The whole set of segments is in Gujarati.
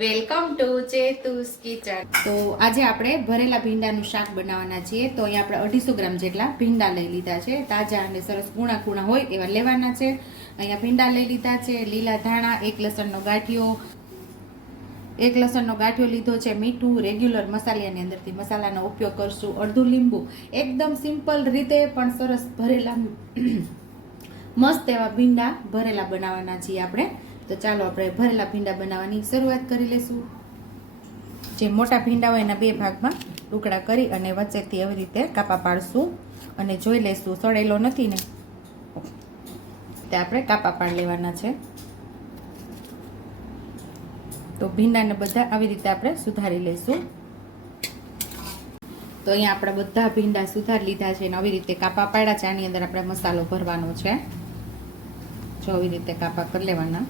Welcome to ચેતુસ kitchen. તો આજે આપણે ભરેલા ભીંડાનું શાક બનાવવાના છીએ. તો અહીંયા આપણે અઢીસો ગ્રામ જેટલા ભીંડા લઈ લીધા છે. તાજા અને સરસ કૂણા કૂણા હોય એવા લેવાના છે. અહીંયા ભીંડા લઈ લીધા છે. લીલા ધાણા, એક લસણનો ગાંઠિયો. એક લસણનો ગાંઠિયો લીધો છે. મીઠું, રેગ્યુલર મસાલાની અંદરથી મસાલાનો ઉપયોગ કરશું. અડધું લીંબુ. એકદમ સિમ્પલ રીતે પણ સરસ ભરેલા, મસ્ત એવા ભીંડા ભરેલા બનાવવાના છીએ આપણે. તો ચાલો આપણે ભરેલા ભીંડા બનાવવાની શરૂઆત કરી લઈશું જે મોટા ભીંડા હોય એના બે ભાગમાં ટુકડા કરી અને વચ્ચેથી એવી રીતે કાપા પાડશું અને જોઈ લઈશું સળેલો નથી ને. તે આપણે કાપા પાડ લેવાના છે. તો ભીંડાને બધા આવી રીતે આપણે સુધારી લઈશું તો અહીંયા આપણે બધા ભીંડા સુધારી લીધા છે અને આવી રીતે કાપા પાડ્યા છે. આની અંદર આપણે મસાલો ભરવાનો છે. જો આવી રીતે કાપા કરી લેવાના.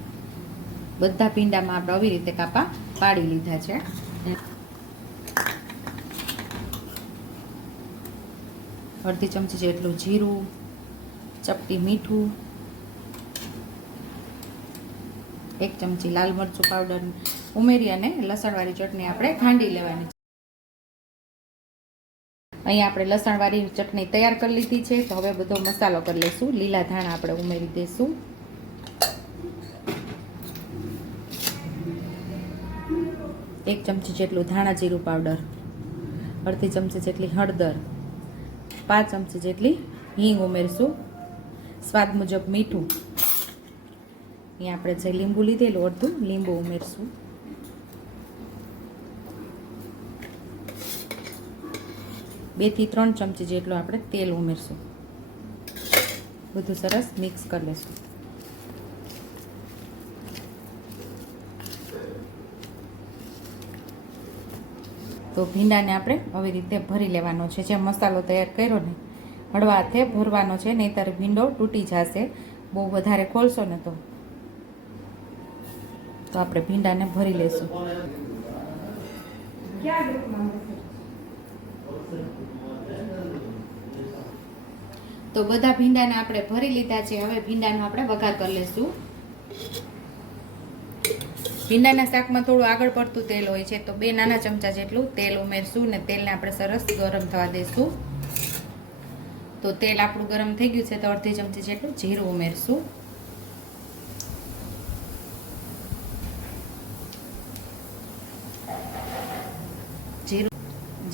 બધા ભીંડામાં આપણે આવી રીતે કાપા પાડી લીધા છે. અડધી ચમચી જેટલું જીરું, ચપટી મીઠું, એક ચમચી લાલ મરચું પાવડર ઉમેરી અને લસણવાળી ચટણી આપણે ખાંડી લેવાની અહીંયા આપણે લસણવાળી ચટણી તૈયાર કરી લીધી છે. તો હવે બધો મસાલો કરી લઈશું. લીલા ધાણા આપણે ઉમેરી દઈશું. એક ચમચી જેટલું ધાણા જીરું પાવડર, અડધી ચમચી જેટલી હળદર, પાંચ ચમચી જેટલી હિંગ ઉમેરશું. સ્વાદ મુજબ મીઠું. અહીંયા આપણે જે લીંબુ લીધેલું અડધું લીંબુ ઉમેરશું. બેથી ત્રણ ચમચી જેટલું આપણે તેલ ઉમેરશું. બધું સરસ મિક્સ કરી લઈશું તો ભીંડાને આપણે આવી રીતે ભરી લેવાનો છે. જે મસાલો તૈયાર કર્યો ને, હળવા હાથે ભરવાનો છે, નહીંતર ભીંડો તૂટી જશે. બહુ વધારે ખોલશો ને તો. તો આપણે ભીંડાને ભરી લેશું. તો બધા ભીંડાને આપણે ભરી લીધા છે. હવે ભીંડાનો આપણે વઘાર કરી લેશું. ભીંડાના શાકમાં થોડું આગળ પડતું તેલ હોય છે, તો બે નાના ચમચા જેટલું તેલ ઉમેરશું ને તેલને આપણે સરસ ગરમ થવા દઈશું તો તેલ આપણું ગરમ થઈ ગયું છે, તો અડધી ચમચી જેટલું જીરું ઉમેરશું. જીરું,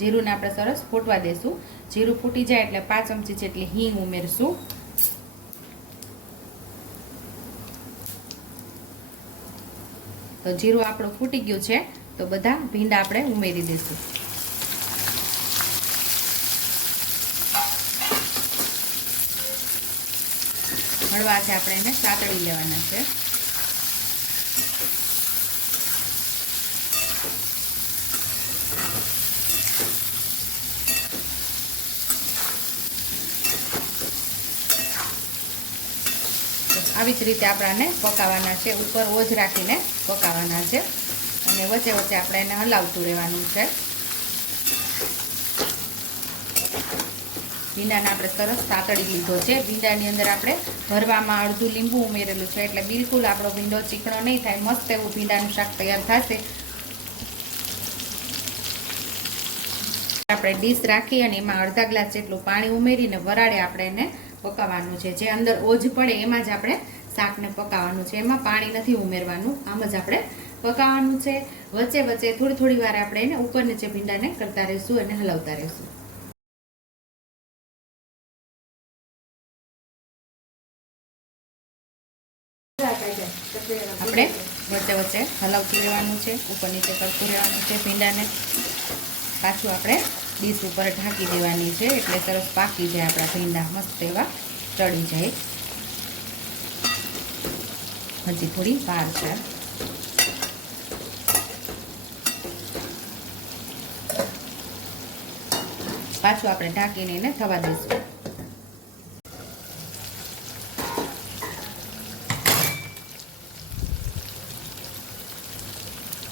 જીરુંને આપણે સરસ ફૂટવા દઈશું જીરું ફૂટી જાય એટલે પાંચ ચમચી જેટલી હિંગ ઉમેરશું. તો જીરું આપણું ફૂટી ગયું છે, તો બધા ભીંડા આપણે ઉમેરી દઈશું. હળવાથી આપણે એને સાતળી લેવાના છે. આવી જ રીતે આપણાને પકાવવાના છે. ઉપર ઓજ રાખીને પકાવવાના છે. અને વચ્ચે વચ્ચે આપણે એને હલાવતું રહેવાનું છે. ભીંડાને આપણે સરસ સાતડી લીધો છે. ભીંડાની અંદર આપણે ભરવામાં અડધું લીંબુ ઉમેરેલું છે. એટલે બિલકુલ આપણો ભીંડો ચીકણો નહીં થાય. મસ્ત એવું ભીંડાનું શાક તૈયાર થશે. આપણે ડીશ રાખી અને એમાં અડધા ગ્લાસ જેટલું પાણી ઉમેરીને વરાળે આપણે એને પકાવવાનું છે. જે અંદર ઓજ પડે એમાં જ આપણે શાકને પકાવવાનું છે. એમાં પાણી નથી ઉમેરવાનું. આમ જ આપણે પકાવવાનું છે. વચ્ચે વચ્ચે થોડી થોડી વાર આપણે એને ઉપર નીચે ભીંડાને કરતા રહીશું અને હલાવતા રહીશું. આપણે વચ્ચે વચ્ચે હલાવતું રહેવાનું છે. ઉપર નીચે કરતું રહેવાનું છે ભીંડાને. પાછું આપણે ડીશ ઉપર ઢાંકી દેવાની છે એટલે સરસ પાકી જાય આપણા ભીંડા, મસ્ત એવા ચડી જાય. હજી થોડી વાર છે. પાછું આપણે ઢાંકીને એને થવા દઈશું.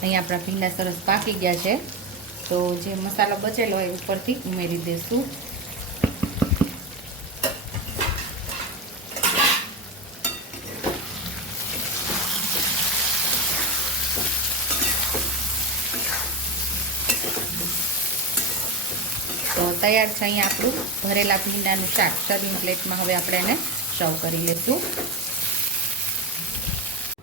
અહીંયા આપણા ભીંડા સરસ પાકી ગયા છે. તો જે મસાલો બચેલો હોય ઉપરથી ઉમેરી દઈશું તો તૈયાર છે અહીંયા આપણું ભરેલા ભીંડાનું શાક. સર્વિંગ પ્લેટમાં હવે આપણે એને સર્વ કરી લઈશું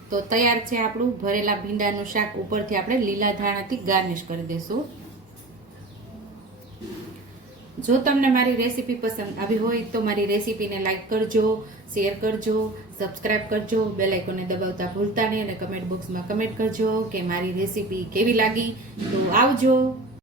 તો તૈયાર છે આપણું ભરેલા ભીંડાનું શાક. ઉપરથી આપણે લીલા ધાણાથી ગાર્નિશ કરી દઈશું જો તમને મારી રેસીપી પસંદ આવી હોય તો મારી રેસીપીને લાઇક કરજો શેર કરજો સબસ્ક્રાઇબ કરજો બેલ દબાવતા ભૂલતા નહીં અને કમેન્ટ બોક્સમાં કમેન્ટ કરજો કે મારી રેસીપી કેવી લાગી. તો આવજો.